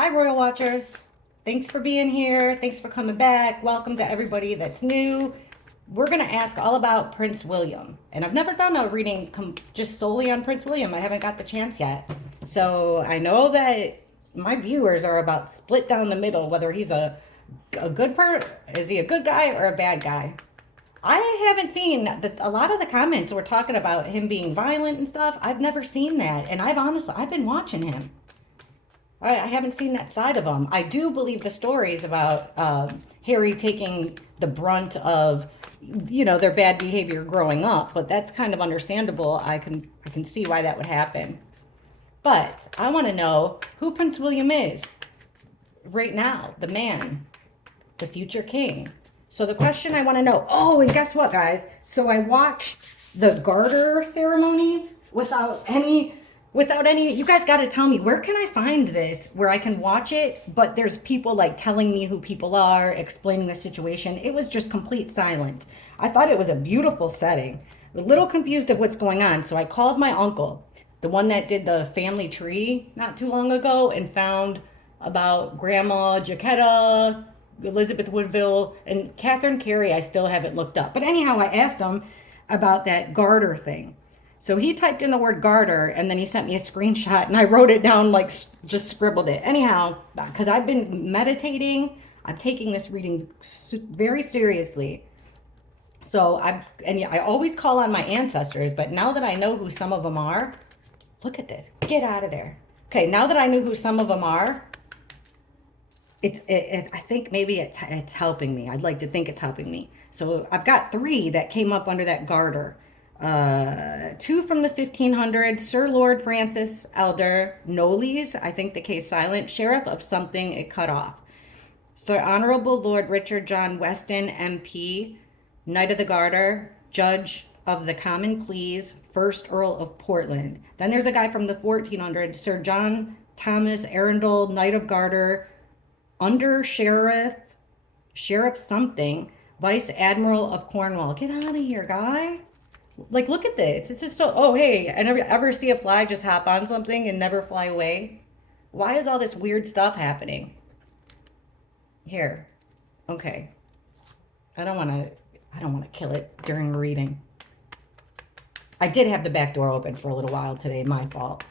Hi, Royal Watchers. Thanks for being here. Thanks for coming back. Welcome to everybody that's new. We're going to ask all about Prince William. And I've never done a reading just solely on Prince William. I haven't got the chance yet. So I know that my viewers are about split down the middle, whether he's a good is he a good guy or a bad guy? I haven't seen that a lot of the comments were talking about him being violent and stuff. I've never seen that. And I've been watching him. I haven't seen that side of them. I do believe the stories about Harry taking the brunt of, their bad behavior growing up, but that's kind of understandable. I can see why that would happen. But I want to know who Prince William is right now, the man, the future king. So the question I want to know. Oh, and guess what, guys? So I watched the garter ceremony without any, you guys got to tell me, where can I find this where I can watch it, but there's people like telling me who people are, explaining the situation. It was just complete silence. I thought it was a beautiful setting. A little confused of what's going on, so I called my uncle, the one that did the family tree not too long ago, and found about Grandma Jaquetta, Elizabeth Woodville, and Catherine Carey. I still haven't looked up. But anyhow, I asked him about that garter thing. So he typed in the word garter and then he sent me a screenshot and I wrote it down, like just scribbled it. Anyhow, because I've been meditating, I'm taking this reading very seriously. I always call on my ancestors, but now that I know who some of them are, look at this. Get out of there. Okay, now that I knew who some of them are, I think maybe it's helping me. I'd like to think it's helping me. So I've got three that came up under that garter. Two from the 1500s, Sir Lord Francis Elder, Knollys, I think the case silent, Sheriff of something, it cut off. Sir Honorable Lord Richard John Weston, MP, Knight of the Garter, Judge of the Common Pleas, First Earl of Portland. Then there's a guy from the 1400s, Sir John Thomas Arundel, Knight of Garter, Under Sheriff something, Vice Admiral of Cornwall. Get out of here, guy. Like, look at this. This is so. Oh, hey, I never ever see a fly just hop on something and never fly away. Why is all this weird stuff happening? Here. Okay. I don't want to. I don't want to kill it during reading. I did have the back door open for a little while today. My fault.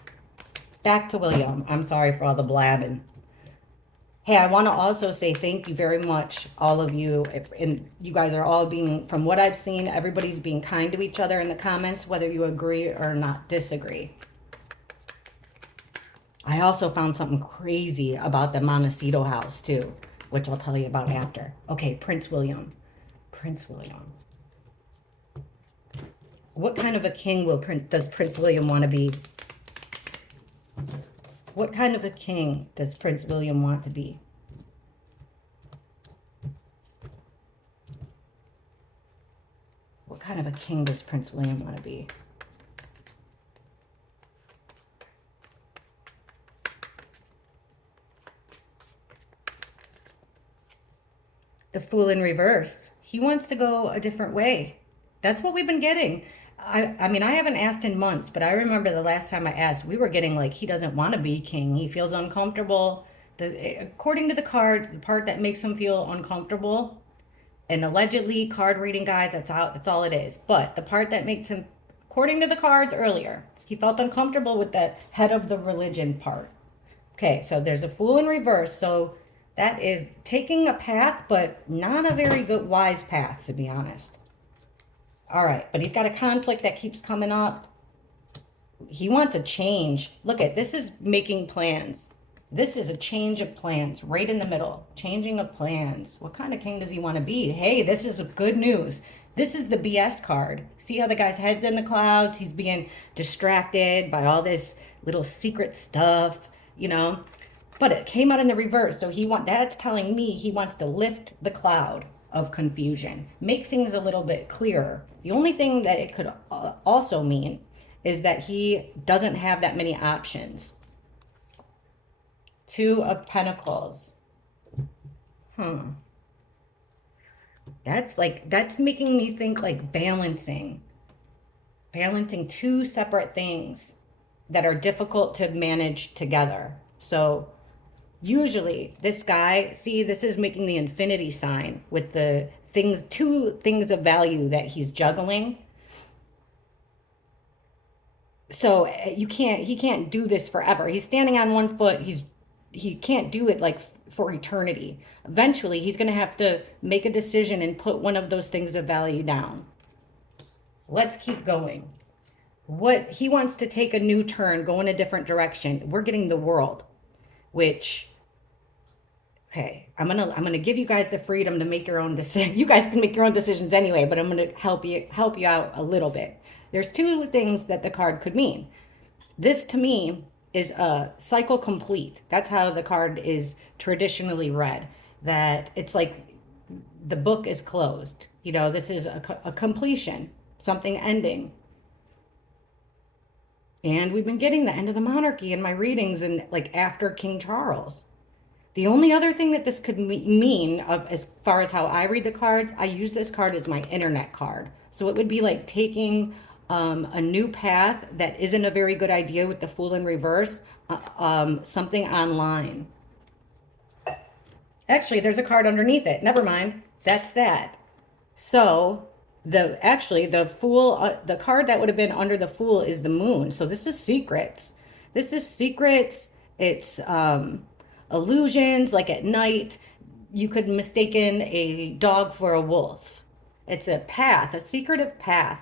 Back to William. I'm sorry for all the blabbing. Hey, I want to also say thank you very much, all of you. And you guys are all being, from what I've seen, everybody's being kind to each other in the comments, whether you agree or not disagree. I also found something crazy about the Montecito house, too, which I'll tell you about after. Okay, Prince William. Prince William. What kind of a king does Prince William want to be? What kind of a king does Prince William want to be? What kind of a king does Prince William want to be? The Fool in reverse. He wants to go a different way. That's what we've been getting. I mean, I haven't asked in months, but I remember the last time I asked, we were getting like he doesn't want to be king. He feels uncomfortable. According to the cards, the part that makes him feel uncomfortable, and allegedly card reading, guys, that's all it is. But the part that makes him, according to the cards earlier, he felt uncomfortable with the head of the religion part. Okay, so there's a Fool in reverse. So that is taking a path, but not a very good, wise path, to be honest. All right, but he's got a conflict that keeps coming up. He wants a change. Look at this, is making plans. This is a change of plans right in the middle. Changing of plans. What kind of king does he want to be? Hey, this is good news. This is the BS card. See how the guy's head's in the clouds? He's being distracted by all this little secret stuff, But it came out in the reverse. So that's telling me he wants to lift the cloud of confusion, make things a little bit clearer. The only thing that it could also mean is that he doesn't have that many options. Two of Pentacles. That's making me think like balancing two separate things that are difficult to manage together. So Usually this guy, see, this is making the infinity sign with the things, two things of value that he's juggling. So he can't do this forever. He's standing on one foot. He can't do it like for eternity. Eventually, he's going to have to make a decision and put one of those things of value down. Let's keep going. What he wants to take a new turn, go in a different direction. We're getting the world, which, okay, I'm gonna give you guys the freedom to make your own decision. You guys can make your own decisions anyway, but I'm gonna help you out a little bit. There's two things that the card could mean. This to me is a cycle complete. That's how the card is traditionally read. That it's like the book is closed. You know, this is a completion, something ending. And we've been getting the end of the monarchy in my readings and like after King Charles. The only other thing that this could mean, of as far as how I read the cards, I use this card as my internet card. So it would be like taking a new path that isn't a very good idea with the Fool in reverse, something online. Actually, there's a card underneath it. Never mind. That's that. So the Fool, the card that would have been under the Fool is the Moon. So this is secrets. This is secrets. It's illusions. Like at night, you could mistaken a dog for a wolf. It's a path, a secretive path.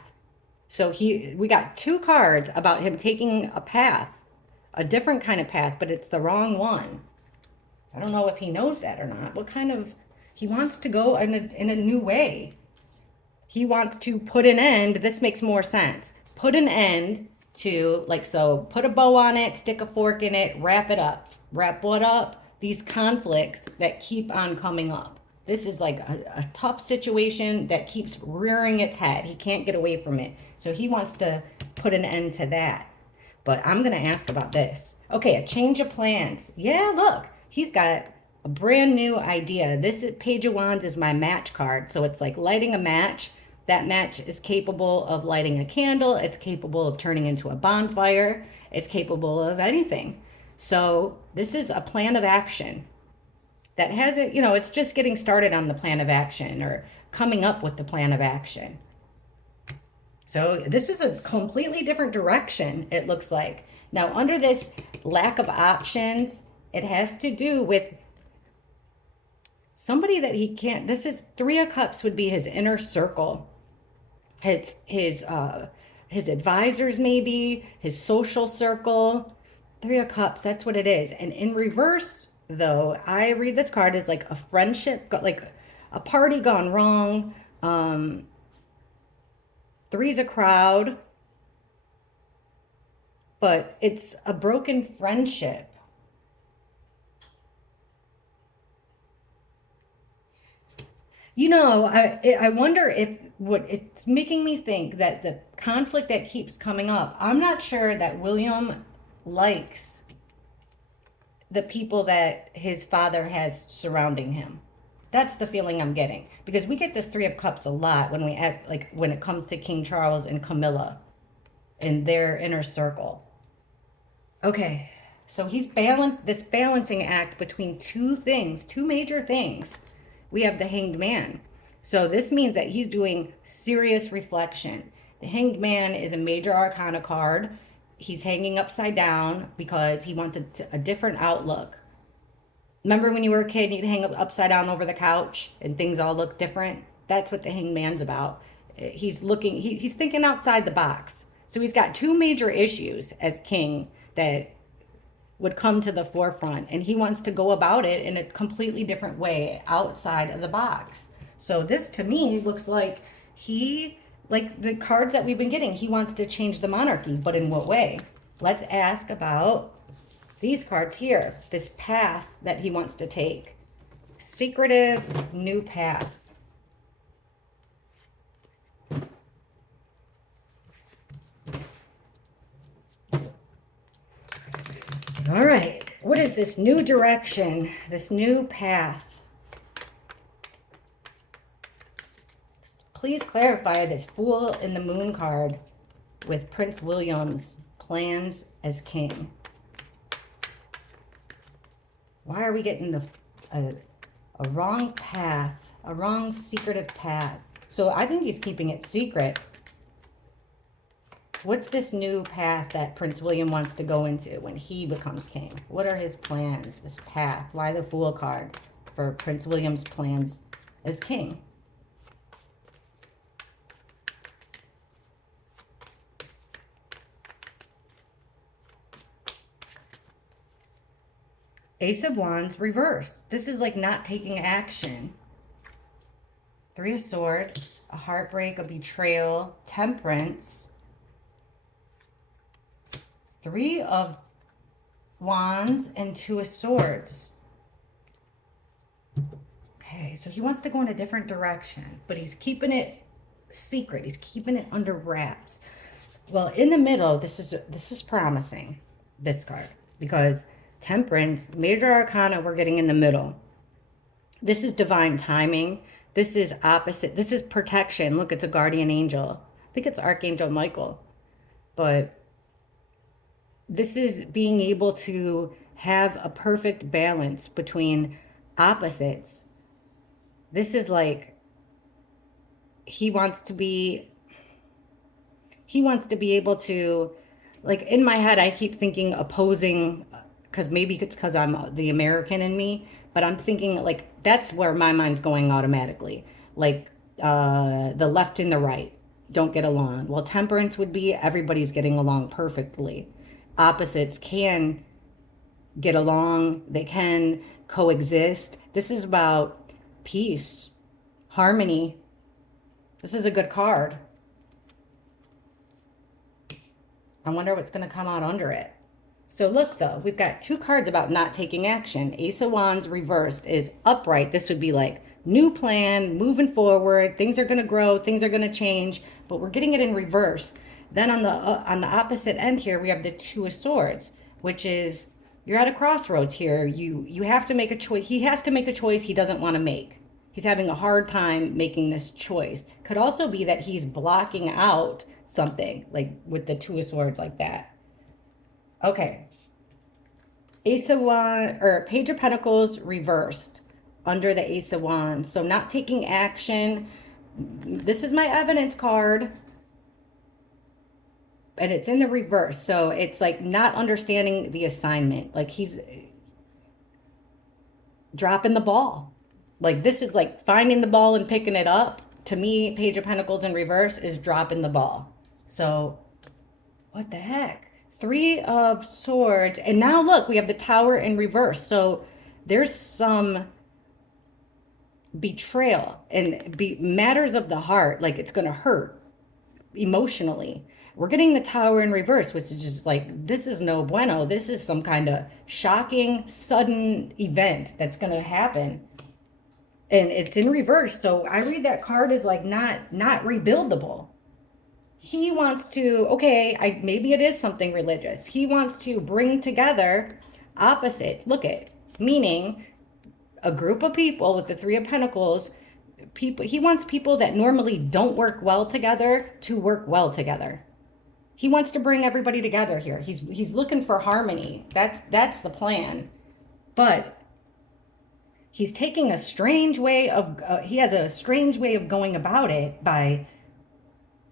So we got two cards about him taking a path, a different kind of path, but it's the wrong one. I don't know if he knows that or not. What kind of, he wants to go in a new way. He wants to put an end, this makes more sense. Put an end to, like, so put a bow on it, stick a fork in it, wrap it up. Wrap what up? These conflicts that keep on coming up. This is like a tough situation that keeps rearing its head. He can't get away from it. So he wants to put an end to that. But I'm going to ask about this. Okay, a change of plans. Yeah, look, he's got a brand new idea. This Page of Wands is my match card. So it's like lighting a match. That match is capable of lighting a candle. It's capable of turning into a bonfire. It's capable of anything. So this is a plan of action that hasn't, you know, it's just getting started on the plan of action or coming up with the plan of action. So this is a completely different direction, it looks like. Now, under this lack of options, it has to do with somebody that he can't, this is Three of Cups would be his inner circle, his advisors maybe, his social circle. Three of Cups, that's what it is. And in reverse, though, I read this card as like a friendship, like a party gone wrong. Three's a crowd, but it's a broken friendship. You know, I wonder if what it's making me think that the conflict that keeps coming up, I'm not sure that William likes the people that his father has surrounding him. That's the feeling I'm getting. Because we get this Three of Cups a lot when we ask, like when it comes to King Charles and Camilla and their inner circle. Okay, so he's this balancing act between two things, two major things. We have the Hanged Man. So this means that he's doing serious reflection. The Hanged Man is a major arcana card. He's hanging upside down because he wants a different outlook. Remember when you were a kid and you'd hang upside down over the couch and things all look different? That's what the Hanged Man's about. He's looking, he's thinking outside the box. So he's got two major issues as king that would come to the forefront, and he wants to go about it in a completely different way outside of the box. So this to me looks like like the cards that we've been getting, he wants to change the monarchy, but in what way? Let's ask about these cards here, this path that he wants to take. Secretive new path. All right, what is this new direction, this new path? Please clarify this Fool in the Moon card with Prince William's plans as king. Why are we getting a wrong path, a wrong secretive path? So I think he's keeping it secret. What's this new path that Prince William wants to go into when he becomes king? What are his plans, this path? Why the Fool card for Prince William's plans as king? Ace of Wands reversed. This is like not taking action. Three of Swords, a heartbreak, a betrayal, Temperance. Three of Wands and Two of Swords. Okay, so he wants to go in a different direction, but he's keeping it secret. He's keeping it under wraps. Well, in the middle, this is promising, this card, because Temperance, Major Arcana, we're getting in the middle. This is divine timing. This is opposite. This is protection. Look, it's a guardian angel. I think it's Archangel Michael. But this is being able to have a perfect balance between opposites. This is like he wants to be able to, like, in my head I keep thinking opposing, because maybe it's because I'm the American in me, but I'm thinking like that's where my mind's going automatically. Like the left and the right don't get along. Well, Temperance would be everybody's getting along perfectly. Opposites can get along, they can coexist. This is about peace, harmony. This is a good card. I wonder what's going to come out under it. So look, though, we've got two cards about not taking action. Ace of Wands reversed is upright. This would be like new plan, moving forward. Things are going to grow. Things are going to change. But we're getting it in reverse. Then on the opposite end here, we have the Two of Swords, which is you're at a crossroads here. You have to make a choice. He has to make a choice he doesn't want to make. He's having a hard time making this choice. Could also be that he's blocking out something, like with the Two of Swords like that. Okay. Ace of Wands, or Page of Pentacles reversed under the Ace of Wands. So not taking action. This is my evidence card. And it's in the reverse. So it's like not understanding the assignment. Like he's dropping the ball. Like this is like finding the ball and picking it up. To me, Page of Pentacles in reverse is dropping the ball. So what the heck? Three of Swords. And now look, we have the Tower in reverse. So there's some betrayal and matters of the heart. Like it's going to hurt emotionally. We're getting the Tower in reverse, which is just like, this is no bueno. This is some kind of shocking, sudden event that's going to happen. And it's in reverse. So I read that card as like not rebuildable. He wants to, okay, maybe it is something religious. He wants to bring together opposites. Look at, meaning a group of people with the Three of Pentacles. People, he wants people that normally don't work well together to work well together. He wants to bring everybody together here. He's looking for harmony. That's the plan. But he's taking a strange way of, he has a strange way of going about it by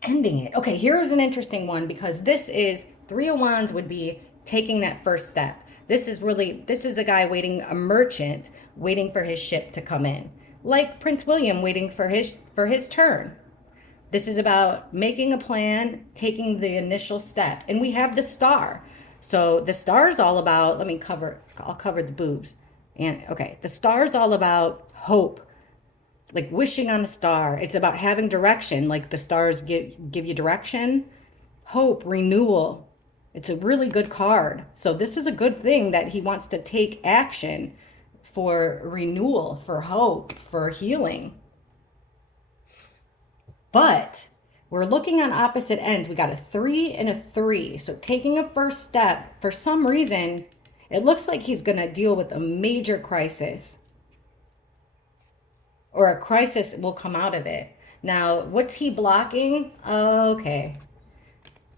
ending it. Okay, here's an interesting one, because this is Three of Wands would be taking that first step. This is a guy waiting, a merchant waiting for his ship to come in. Like Prince William waiting for his turn. This is about making a plan, taking the initial step. And we have the Star. So the Star is all about, I'll cover the boobs. And okay, the Star is all about hope, like wishing on a star. It's about having direction, like the stars give you direction, hope, renewal. It's a really good card. So this is a good thing that he wants to take action for renewal, for hope, for healing. But we're looking on opposite ends. We got a 3 and a 3. So taking a first step, for some reason, it looks like he's going to deal with a major crisis. Or a crisis will come out of it. Now, what's he blocking? Okay.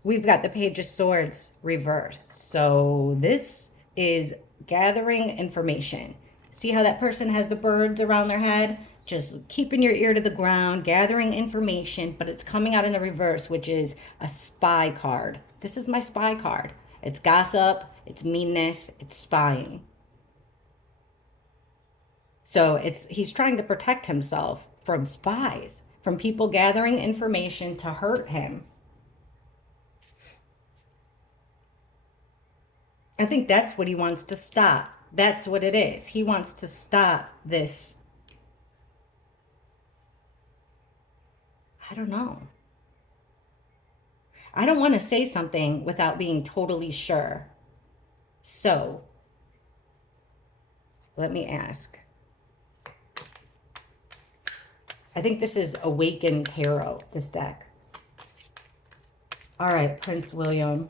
We've got the Page of Swords reversed. So this is gathering information. See how that person has the birds around their head? Just keeping your ear to the ground, gathering information, but it's coming out in the reverse, which is a spy card. This is my spy card. It's gossip, it's meanness, it's spying. So he's trying to protect himself from spies, from people gathering information to hurt him. I think that's what he wants to stop. That's what it is. He wants to stop this. I don't know. I don't want to say something without being totally sure. So, let me ask. I think this is Awakened Tarot, this deck. All right, Prince William.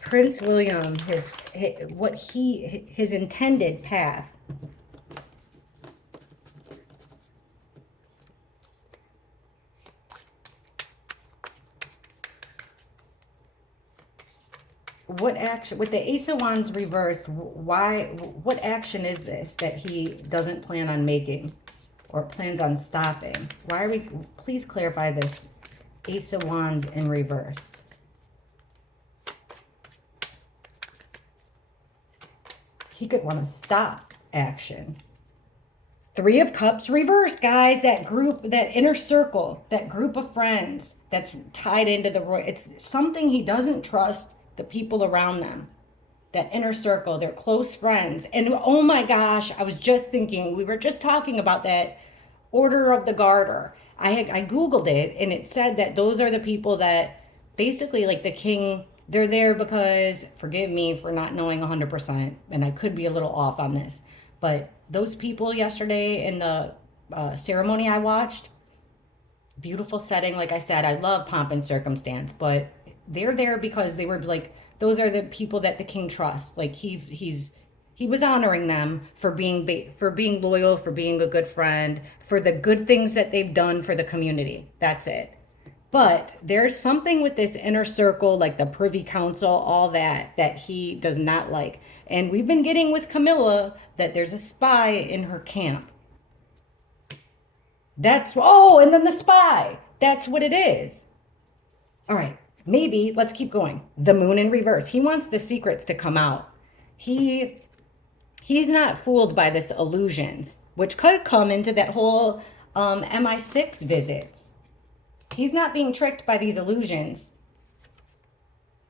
Prince William, his intended path. What action, with the Ace of Wands reversed, what action is this that he doesn't plan on making or plans on stopping? Why are we, please clarify this Ace of Wands in reverse. He could want to stop action. Three of Cups reversed, guys. That group, that inner circle, that group of friends that's tied into the royal. It's something he doesn't trust the people around them. That inner circle, their close friends. And oh my gosh, I was just thinking, we were just talking about that Order of the Garter. I Googled it and it said that those are the people that basically, like the king, they're there because, forgive me for not knowing 100%, and I could be a little off on this, but those people yesterday in the ceremony I watched, beautiful setting. Like I said, I love pomp and circumstance, but they're there because they were like, those are the people that the king trusts. Like he was honoring them for being loyal, for being a good friend, for the good things that they've done for the community. That's it. But there's something with this inner circle, like the Privy Council, all that he does not like. And we've been getting with Camilla that there's a spy in her camp. And then the spy. That's what it is. All right, maybe let's keep going. The Moon in reverse. He wants the secrets to come out. He's not fooled by this illusions, which could come into that whole MI6 visits. He's not being tricked by these illusions.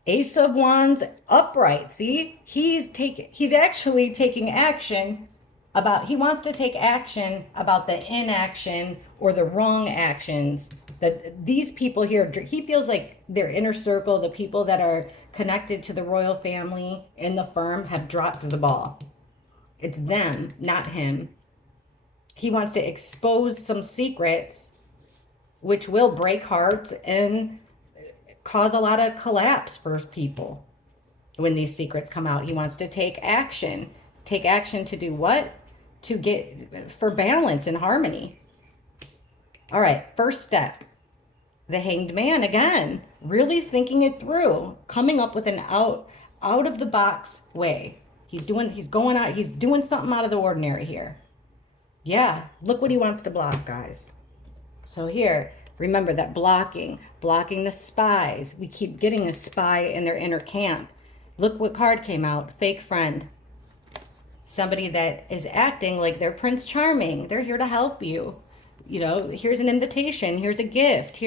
Ace of Wands upright. See, he's actually taking action about, he wants to take action about the inaction or the wrong actions that these people here, he feels like their inner circle, the people that are connected to the royal family in the firm have dropped the ball. It's them, not him. He wants to expose some secrets which will break hearts and cause a lot of collapse for people when these secrets come out. He wants to take action. Take action to do what? To get for balance and harmony. All right, first step. The Hanged Man again, really thinking it through, coming up with an out of the box way. He's doing something out of the ordinary here. Yeah, look what he wants to block, guys. So here, remember that blocking the spies. We keep getting a spy in their inner camp. Look what card came out, fake friend. Somebody that is acting like they're Prince Charming. They're here to help you. You know, here's an invitation, here's a gift,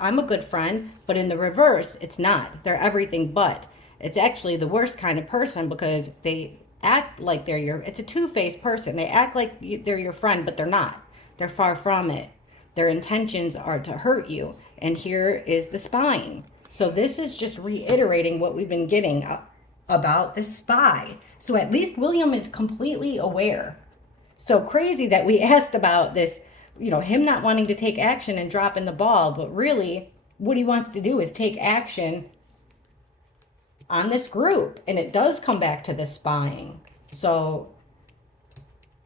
I'm a good friend, but in the reverse, it's not. They're everything but. It's actually the worst kind of person because they act like it's a two-faced person. They act like they're your friend, but they're not. They're far from it. Their intentions are to hurt you. And here is the spying. So this is just reiterating what we've been getting about the spy. So at least William is completely aware. So crazy that we asked about this, him not wanting to take action and dropping the ball, but really what he wants to do is take action on this group. And it does come back to the spying. So,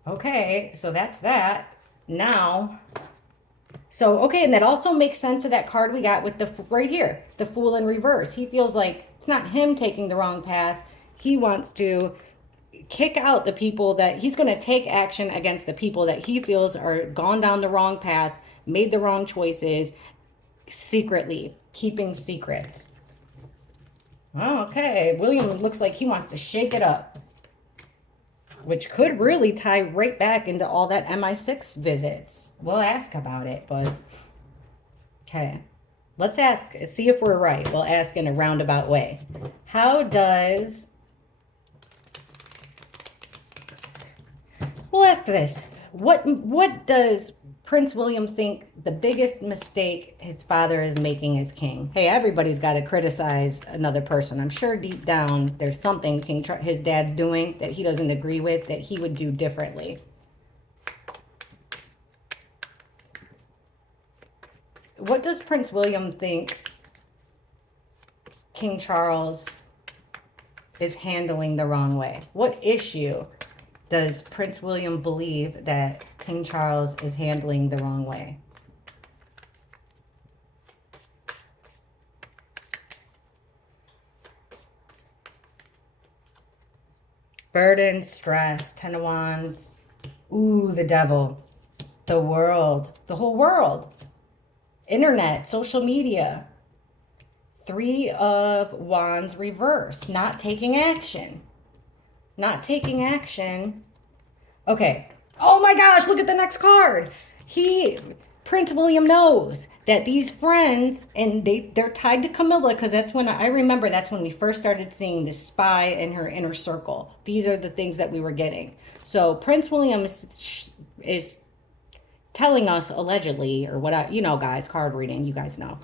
okay, so that's that. Now, So, okay, and that also makes sense of that card we got with the right here, the Fool in reverse. He feels like it's not him taking the wrong path. He wants to kick out the people that he's going to take action against the people that he feels are gone down the wrong path, made the wrong choices, secretly, keeping secrets. Okay, William looks like he wants to shake it up, which could really tie right back into all that MI6 visits. We'll ask about it, but okay. Let's ask, see if we're right. We'll ask in a roundabout way. How does, we'll ask this. What does Prince William think the biggest mistake his father is making as king? Hey, everybody's got to criticize another person. I'm sure deep down there's something his dad's doing that he doesn't agree with, that he would do differently. What does Prince William think King Charles is handling the wrong way? What issue does Prince William believe that King Charles is handling the wrong way? Burden, stress, Ten of Wands. Ooh, the devil. The world. The whole world. Internet, social media. Three of Wands reverse. Not taking action. Not taking action. Okay. Oh my gosh, look at the next card. Prince William knows that these friends, and they're tied to Camilla, because that's when I remember that's when we first started seeing this spy in her inner circle. These are the things that we were getting. So Prince William is telling us allegedly, or what, you know, guys, card reading, you guys know.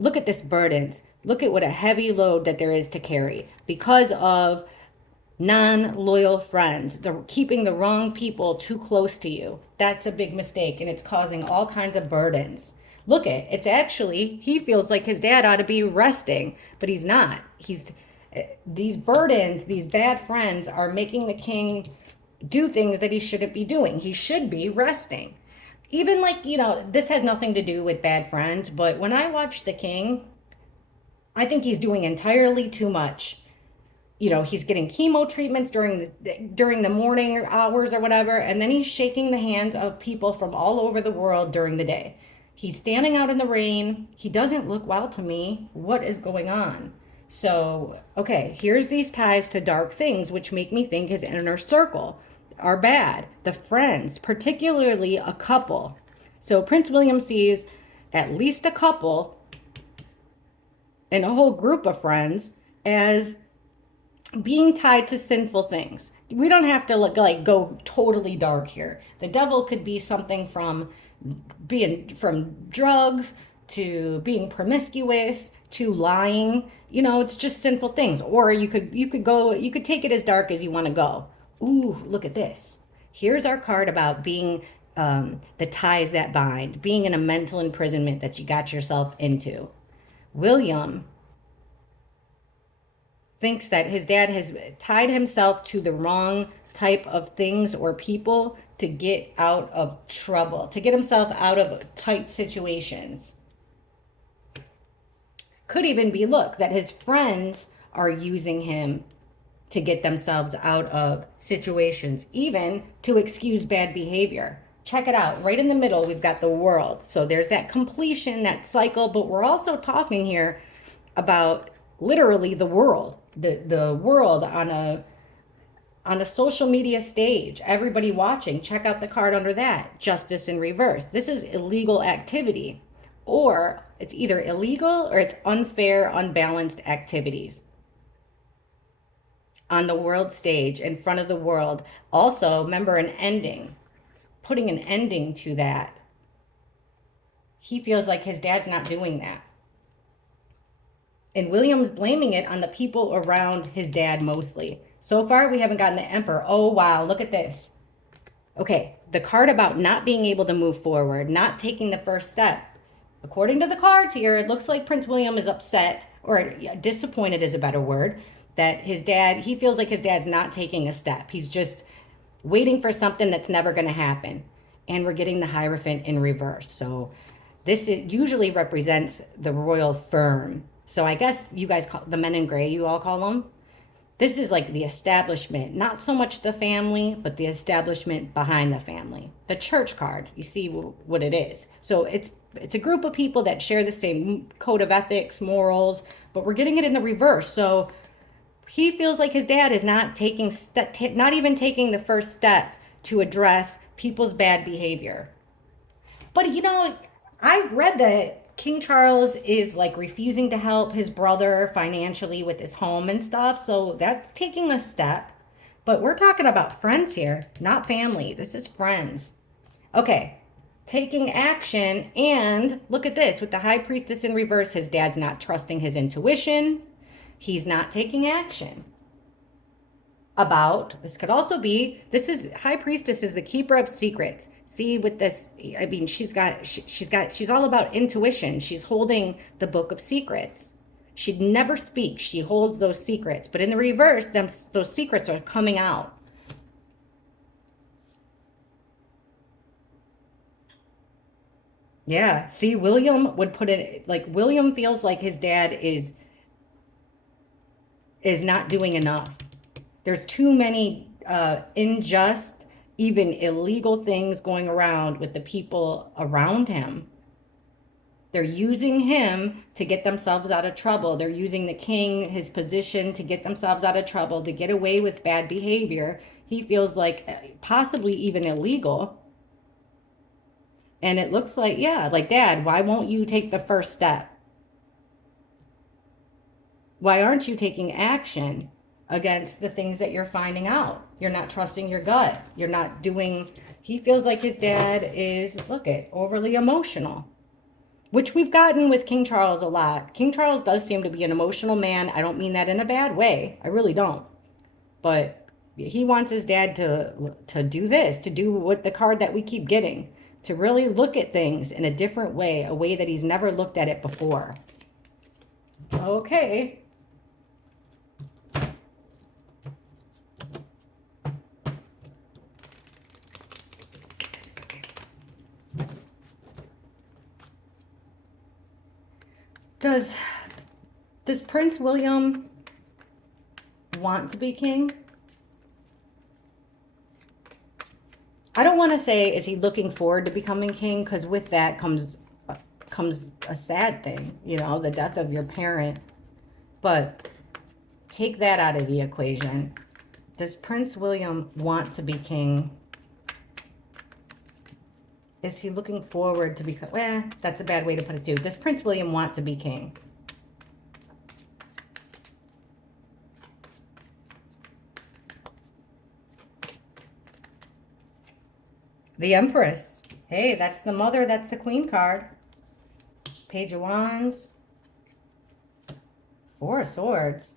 Look at this burdens. Look at what a heavy load that there is to carry because of non-loyal friends. They're keeping the wrong people too close to you. That's a big mistake, and it's causing all kinds of burdens. Look it's actually, he feels like his dad ought to be resting, but he's not. These burdens, these bad friends are making the king do things that he shouldn't be doing. He should be resting. Even like, you know, this has nothing to do with bad friends, but when I watch the king, I think he's doing entirely too much. You know, he's getting chemo treatments during the morning hours or whatever, and then he's shaking the hands of people from all over the world during the day. He's standing out in the rain. He doesn't look well to me. What is going on? So, okay, here's these ties to dark things, which make me think his inner circle are bad. The friends, particularly a couple. So Prince William sees at least a couple and a whole group of friends as being tied to sinful things. We don't have to like go totally dark here. The devil could be something from drugs to being promiscuous to lying. You know, it's just sinful things. Or you could take it as dark as you want to go. Ooh, look at this. Here's our card about being the ties that bind, being in a mental imprisonment that you got yourself into. William thinks that his dad has tied himself to the wrong type of things or people to get out of trouble, to get himself out of tight situations. Could even be, look, that his friends are using him to get themselves out of situations, even to excuse bad behavior. Check it out. Right in the middle, we've got the world. So there's that completion, that cycle, but we're also talking here about literally the world, the world on a social media stage, everybody watching. Check out the card under that, justice in reverse. This is illegal activity, or it's either illegal or it's unfair, unbalanced activities on the world stage, in front of the world. Also, remember, an ending, putting an ending to that. He feels like his dad's not doing that. And William's blaming it on the people around his dad mostly. So far, we haven't gotten the Emperor. Oh, wow, look at this. Okay, the card about not being able to move forward, not taking the first step. According to the cards here, it looks like Prince William is upset, or disappointed is a better word, that he feels like his dad's not taking a step. He's just waiting for something that's never going to happen. and we're getting the Hierophant in reverse. So this usually represents the royal firm. So I guess you guys call the men in gray, you all call them. This is like the establishment, not so much the family, but the establishment behind the family. The church card, you see what it is. So it's a group of people that share the same code of ethics, morals, but we're getting it in the reverse. So he feels like his dad is not even taking the first step to address people's bad behavior. But I've read that King Charles is like refusing to help his brother financially with his home and stuff. So that's taking a step. But we're talking about friends here, not family. This is friends. Okay. Taking action. And look at this with the high priestess in reverse. His dad's not trusting his intuition. He's not taking action about this. Could also be this is high priestess is the keeper of secrets. See with this, I mean, she's all about intuition. She's holding the book of secrets. She'd never speak. She holds those secrets, but in the reverse, those secrets are coming out. Yeah, see, William would put it like William feels like his dad is not doing enough. There's too many unjust, even illegal things going around with the people around him. They're using him to get themselves out of trouble. They're using the king, his position, to get themselves out of trouble, to get away with bad behavior. He feels like possibly even illegal. And it looks like, yeah, like, Dad, why won't you take the first step? Why aren't you taking action against the things that you're finding out? You're not trusting your gut. You're not doing, he feels like his dad is, look at, overly emotional, which we've gotten with King Charles a lot. King Charles does seem to be an emotional man. I don't mean that in a bad way. I really don't. But he wants his dad to do this, to do what the card that we keep getting, to really look at things in a different way, a way that he's never looked at it before. Okay. Does Prince William want to be king? I don't want to say is he looking forward to becoming king, because with that comes a sad thing, the death of your parent. But take that out of the equation. Does Prince William want to be king? Is he looking forward to become... that's a bad way to put it too. Does Prince William want to be king? The Empress. Hey, that's the mother. That's the queen card. Page of Wands. Four of Swords.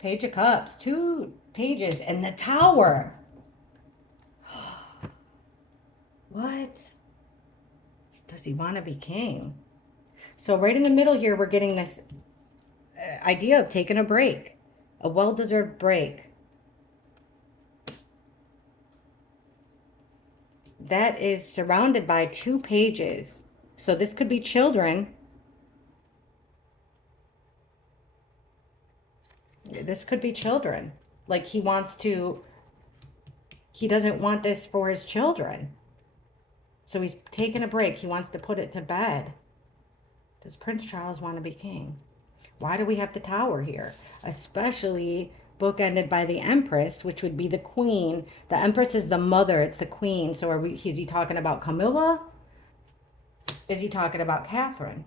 Page of Cups. 2 pages. And the Tower. What? Does he want to be king? So right in the middle here, we're getting this idea of taking a break. A well-deserved break. That is surrounded by 2 pages. So this could be children. This could be children. Like he doesn't want this for his children. So he's taking a break. He wants to put it to bed. Does Prince Charles want to be king? Why do we have the Tower here? Especially bookended by the Empress, which would be the queen. The Empress is the mother. It's the queen. So is he talking about Camilla? Is he talking about Catherine?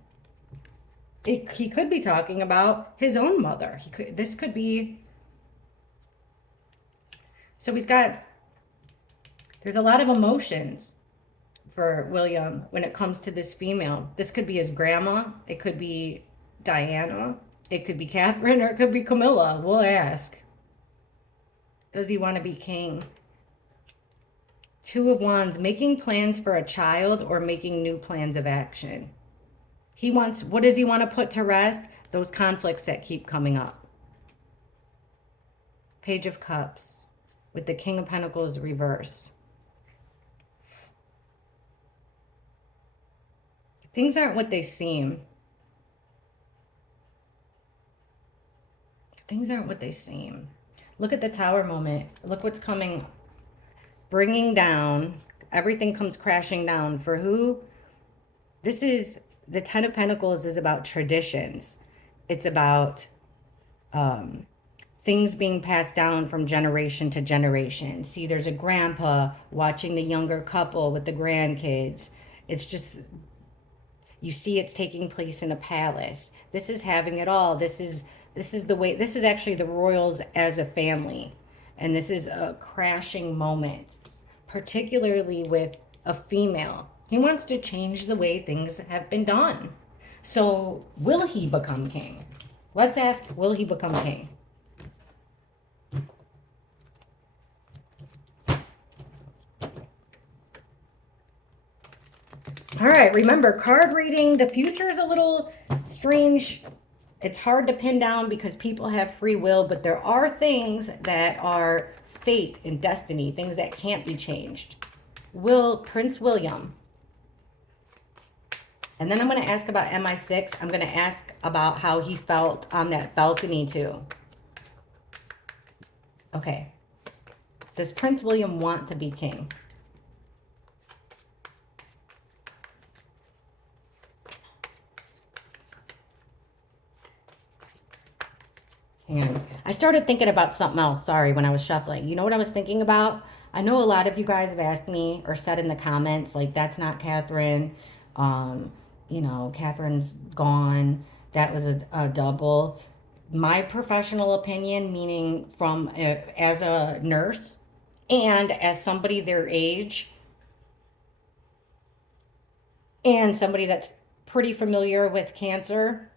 He could be talking about his own mother. This could be... So there's a lot of emotions for William when it comes to this female. This could be his grandma. It could be Diana. It could be Catherine, or it could be Camilla. We'll ask. Does he want to be king? 2 of Wands, making plans for a child or making new plans of action. What does he want to put to rest? Those conflicts that keep coming up. Page of Cups with the King of Pentacles reversed. Things aren't what they seem. Things aren't what they seem. Look at the tower moment. Look what's coming, bringing down. Everything comes crashing down. For who? This is the Ten of Pentacles is about traditions. It's about um, things being passed down from generation to generation. See, there's a grandpa watching the younger couple with the grandkids. It's just, you see it's taking place in a palace. This is having it all. This is the way, this is actually the royals as a family. And this is a crashing moment, particularly with a female. He wants to change the way things have been done. So will he become king? Let's ask, will he become king? All right, remember, card reading, the future is a little strange. It's hard to pin down because people have free will, but there are things that are fate and destiny, things that can't be changed. Will Prince William, and then I'm going to ask about MI6. I'm going to ask about how he felt on that balcony too. Okay. Does Prince William want to be king? And I started thinking about something else, sorry, when I was shuffling. You know what I was thinking about? I know a lot of you guys have asked me or said in the comments, like, that's not Catherine. Um, Catherine's gone. That was a double. My professional opinion, meaning from as a nurse and as somebody their age and somebody that's pretty familiar with cancer,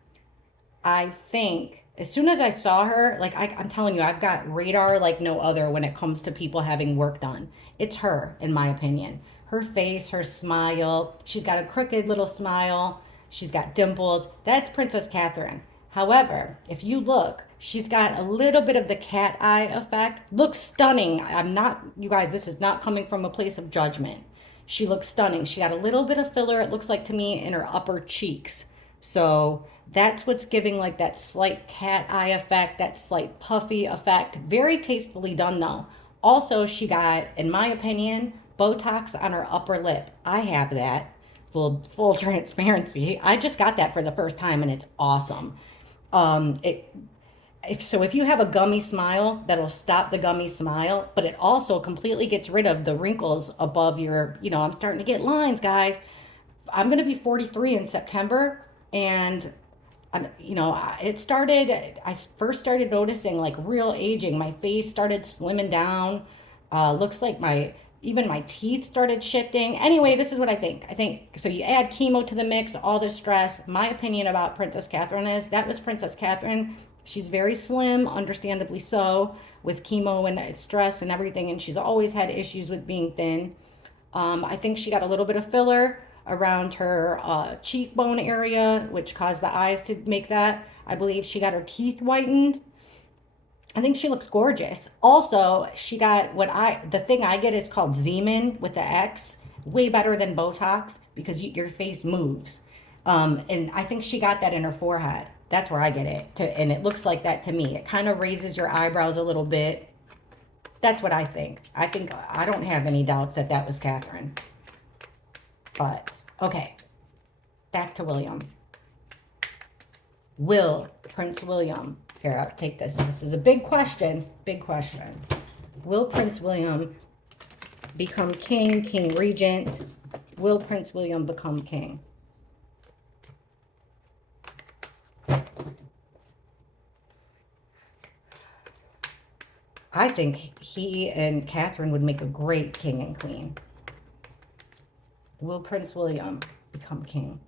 I think as soon as I saw her, like I'm telling you, I've got radar like no other when it comes to people having work done. It's her, in my opinion. Her face, her smile. She's got a crooked little smile. She's got dimples. That's Princess Catherine. However, if you look, she's got a little bit of the cat eye effect. Looks stunning. I'm not, you guys, this is not coming from a place of judgment. She looks stunning. She got a little bit of filler, it looks like to me, in her upper cheeks. So that's what's giving like that slight cat eye effect, that slight puffy effect. Very tastefully done though. Also, she got, in my opinion, Botox on her upper lip. I have that. Full transparency. I just got that for the first time and it's awesome. It if you have a gummy smile, that'll stop the gummy smile, but it also completely gets rid of the wrinkles above your, I'm starting to get lines, guys. I'm going to be 43 in September, and I first started noticing like real aging. My face started slimming down. Looks like even my teeth started shifting. Anyway, this is what I think. I think, so you add chemo to the mix, all the stress. My opinion about Princess Catherine is that was Princess Catherine. She's very slim, understandably so, with chemo and stress and everything, and she's always had issues with being thin. I think she got a little bit of filler around her cheekbone area, which caused the eyes to make that. I believe she got her teeth whitened. I think she looks gorgeous. Also, she got the thing I get is called Zeman with the X, way better than Botox because your face moves. And I think she got that in her forehead. That's where I get it. And it looks like that to me. It kind of raises your eyebrows a little bit. That's what I think. I don't have any doubts that that was Catherine. But, okay. Back to William. Will Prince William, here, I'll take this. This is a big question. Big question. Will Prince William become king, king regent? Will Prince William become king? I think he and Catherine would make a great king and queen. Will Prince William become king?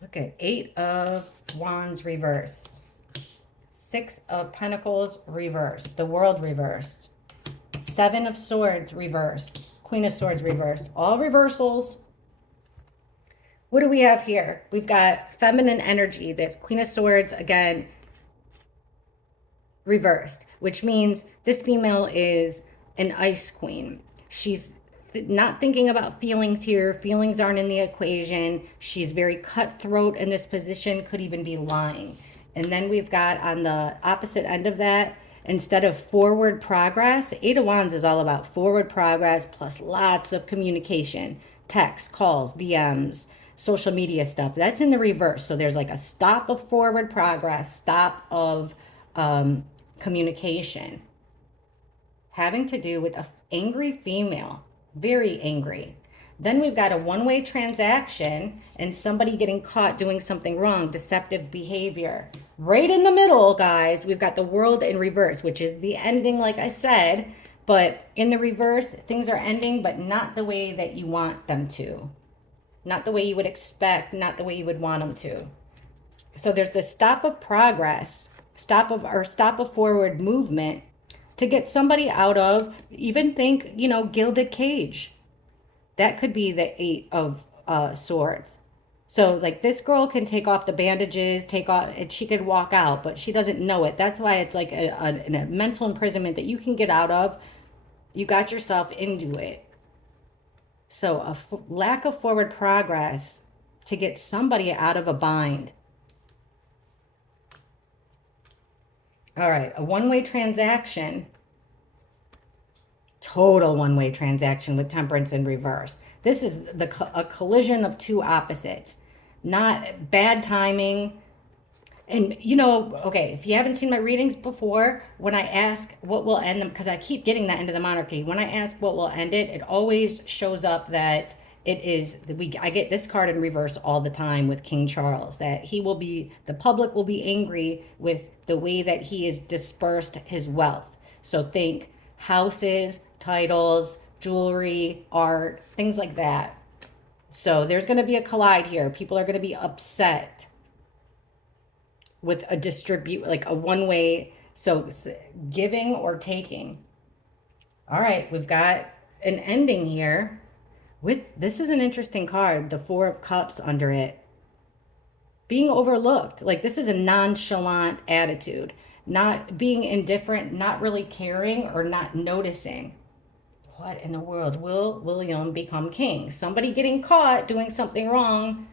Look at 8 of Wands reversed. 6 of Pentacles reversed. The World reversed. 7 of Swords reversed. Queen of Swords reversed. All reversals. What do we have here? We've got feminine energy. That's Queen of Swords. Again, reversed, which means this female is an ice queen. She's not thinking about feelings here. Feelings aren't in the equation. She's very cutthroat in this position, could even be lying. And then we've got on the opposite end of that, instead of forward progress, Eight of Wands is all about forward progress plus lots of communication, text, calls, DMs, social media stuff. That's in the reverse. So there's like a stop of forward progress, stop of communication, having to do with an angry female, very angry. Then we've got a one-way transaction and somebody getting caught doing something wrong, deceptive behavior. Right in the middle, guys, we've got the World in reverse, which is the ending, like I said, but in the reverse, things are ending, but not the way that you want them to. Not the way you would expect, not the way you would want them to. So there's the stop of progress, stop of forward movement to get somebody out of, even think, gilded cage. That could be the Eight of Swords. So like this girl can take off the bandages, and she could walk out, but she doesn't know it. That's why it's like a mental imprisonment that you can get out of. You got yourself into it. So a lack of forward progress to get somebody out of a bind. All right, a one-way transaction. Total one-way transaction with Temperance in reverse. This is a collision of two opposites. Not bad timing. And okay, if you haven't seen my readings before, when I ask what will end them, because I keep getting that into the monarchy, when I ask what will end it, it always shows up that it is, I get this card in reverse all the time with King Charles, that the public will be angry with the way that he has dispersed his wealth. So think houses, titles, jewelry, art, things like that. So there's going to be a collide here. People are going to be upset with like a one-way, so giving or taking. All right, we've got an ending here. This is an interesting card, the Four of Cups under it. Being overlooked. Like this is a nonchalant attitude. Not being indifferent, not really caring, or not noticing. What in the world? Will William become king? Somebody getting caught doing something wrong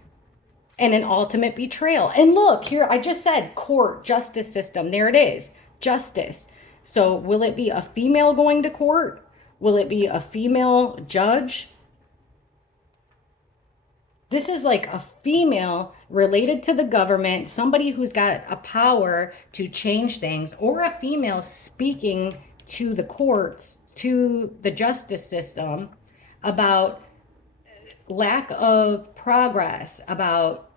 and an ultimate betrayal. And look, here I just said court, justice system. There it is. Justice. So will it be a female going to court? Will it be a female judge? This is like a female related to the government, somebody who's got a power to change things, or a female speaking to the courts, to the justice system about lack of progress, about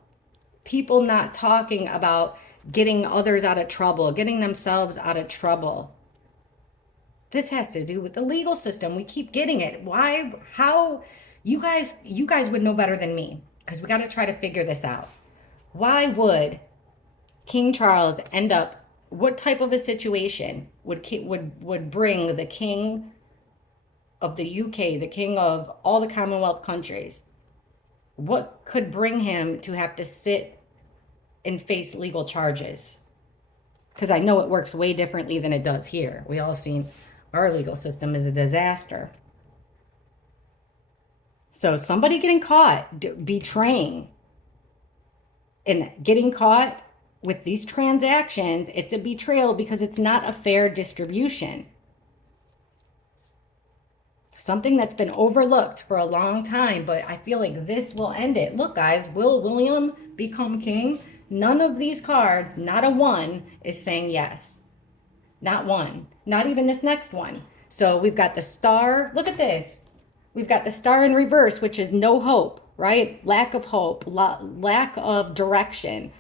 people not talking about getting others out of trouble, getting themselves out of trouble. This has to do with the legal system. We keep getting it. Why? How? You guys would know better than me, because we got to try to figure this out. Why would King Charles end up, what type of a situation would bring the king of the UK, the king of all the Commonwealth countries, what could bring him to have to sit and face legal charges? Because I know it works way differently than it does here. We all seen our legal system is a disaster. So somebody getting caught betraying and getting caught with these transactions, it's a betrayal because it's not a fair distribution. Something that's been overlooked for a long time, but I feel like this will end it. Look, guys, will William become king? None of these cards, not a one, is saying yes. Not one. Not even this next one. So we've got the star. Look at this. We've got the star in reverse, which is no hope, right? Lack of hope, lack of direction,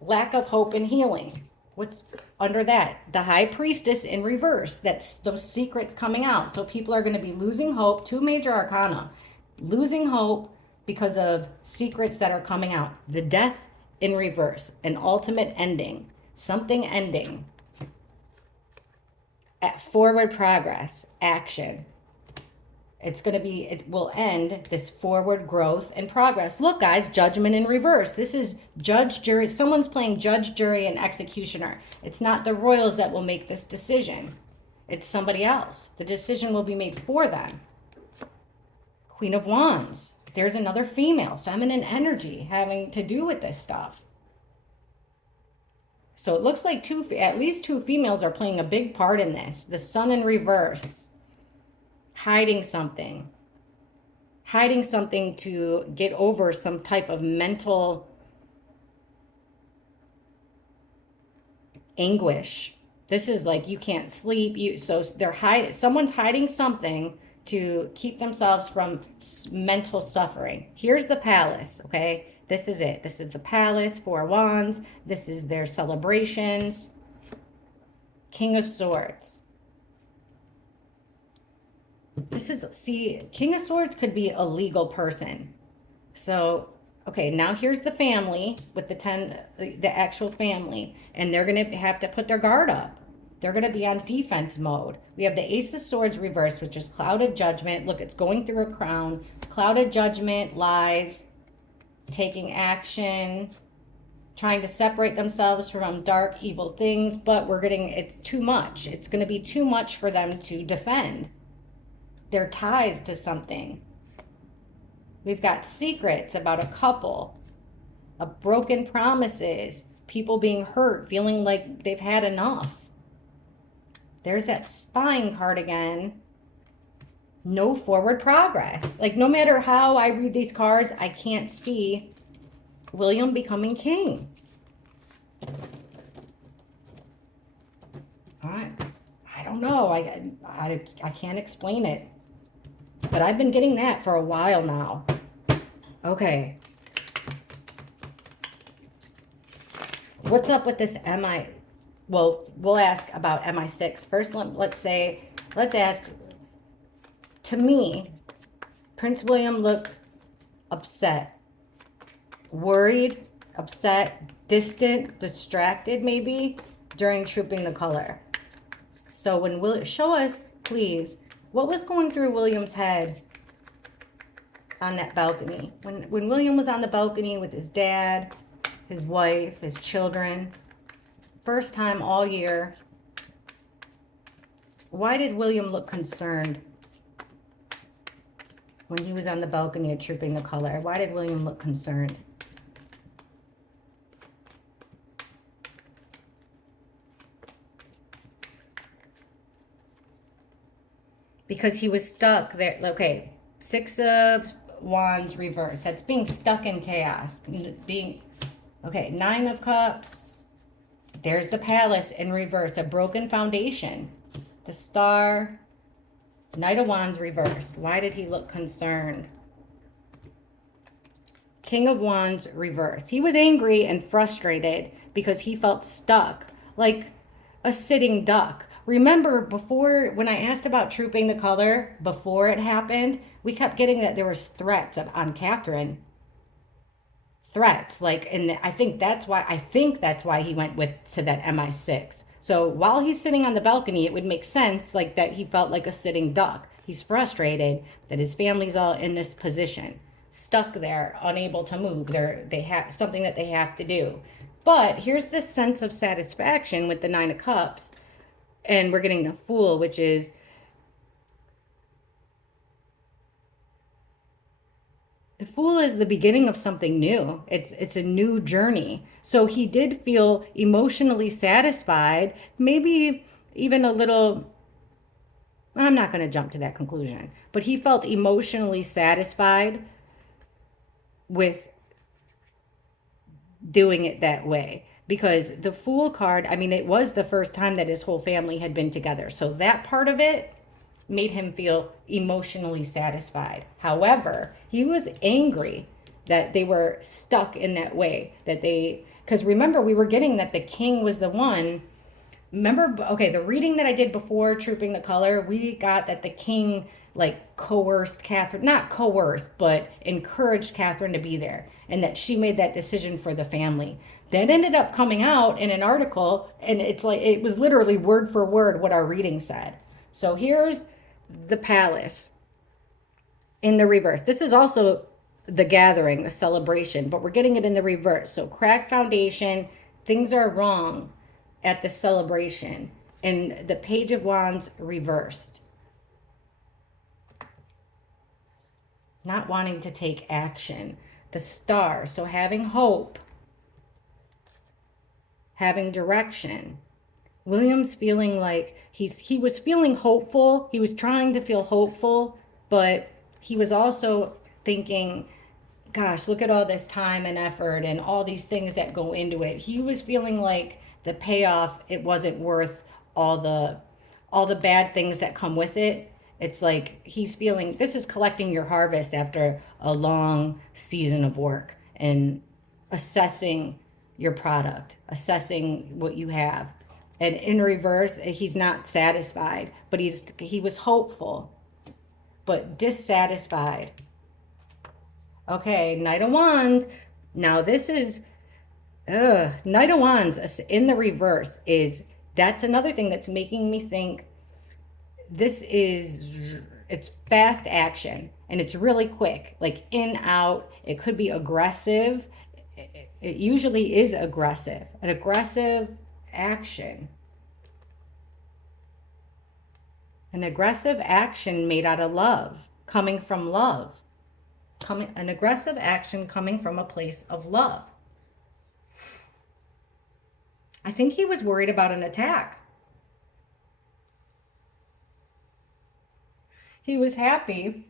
lack of hope and healing. What's under that? The high priestess in reverse. That's those secrets coming out. So people are going to be losing hope. Two major arcana. Losing hope because of secrets that are coming out. The death in reverse. An ultimate ending. Something ending. At forward progress. Action. It will end this forward growth and progress. Look, guys, judgment in reverse. This is judge, jury. Someone's playing judge, jury, and executioner. It's not the royals that will make this decision. It's somebody else. The decision will be made for them. Queen of Wands. There's another female, feminine energy having to do with this stuff. So it looks like at least two females are playing a big part in this. The Sun in reverse. Hiding something to get over some type of mental anguish. This is like you can't sleep. So someone's hiding something to keep themselves from mental suffering. Here's the palace, okay? This is it. This is the palace, 4 wands. This is their celebrations. King of Swords. King of Swords could be a legal person. So, okay, now here's the family with the actual family, and they're going to have to put their guard up. They're going to be on defense mode. We have the Ace of Swords reversed, which is clouded judgment. Look, it's going through a crown. Clouded judgment, lies, taking action, trying to separate themselves from dark, evil things, but it's too much. It's going to be too much for them to defend. Their ties to something. We've got secrets about a couple, broken promises, people being hurt, feeling like they've had enough. There's that spying card again. No forward progress. Like, no matter how I read these cards, I can't see William becoming king. All right. I don't know. I can't explain it. But I've been getting that for a while now. Okay. What's up with this MI? Well, we'll ask about MI6. First, let's ask. To me, Prince William looked upset, worried, upset, distant, distracted maybe during Trooping the Color. So show us, please, what was going through William's head on that balcony? When William was on the balcony with his dad, his wife, his children, first time all year, why did William look concerned when he was on the balcony at Trooping the Color? Why did William look concerned? Because he was stuck there. Okay, 6 of Wands reversed. That's being stuck in chaos. Okay, 9 of Cups. There's the Palace in reverse. A broken foundation. The Star. Knight of Wands reversed. Why did he look concerned? King of Wands reversed. He was angry and frustrated because he felt stuck, like a sitting duck. Remember, before, when I asked about Trooping the Color, before it happened, we kept getting that there was threats on Catherine. Threats, and I think that's why he went to that MI6. So while he's sitting on the balcony, it would make sense that he felt like a sitting duck. He's frustrated that his family's all in this position, stuck there, unable to move. They have something that they have to do. But here's this sense of satisfaction with the 9 of Cups. And we're getting the Fool, which is the Fool is the beginning of something new. It's a new journey. So he did feel emotionally satisfied, maybe even a little, I'm not going to jump to that conclusion, but he felt emotionally satisfied with doing it that way. Because the Fool card, it was the first time that his whole family had been together. So that part of it made him feel emotionally satisfied. However, he was angry that they were stuck in that way. Because remember, we were getting that the king was the one. Remember, okay, the reading that I did before Trooping the Color, we got that the king coerced Catherine, not coerced, but encouraged Catherine to be there. And that she made that decision for the family. That ended up coming out in an article, and it was literally word for word what our reading said. So here's the Palace. in the reverse. This is also the gathering, the celebration, but we're getting it in the reverse. So cracked foundation, things are wrong at the celebration. And the Page of Wands reversed. Not wanting to take action. The Star, so having hope, having direction. William's feeling like he was feeling hopeful. He was trying to feel hopeful, but he was also thinking, gosh, look at all this time and effort and all these things that go into it. He was feeling like the payoff, it wasn't worth all the bad things that come with it. It's like he's feeling this is collecting your harvest after a long season of work and assessing your product, assessing what you have. And in reverse, he's not satisfied, but he was hopeful, but dissatisfied. Okay, Knight of Wands. Now this is Knight of Wands in the reverse is that's another thing that's making me think this is it's fast action and it's really quick, like in out. It could be aggressive. It usually is aggressive, an aggressive action. An aggressive action made out of love, coming from love. An aggressive action coming from a place of love. I think he was worried about an attack. He was happy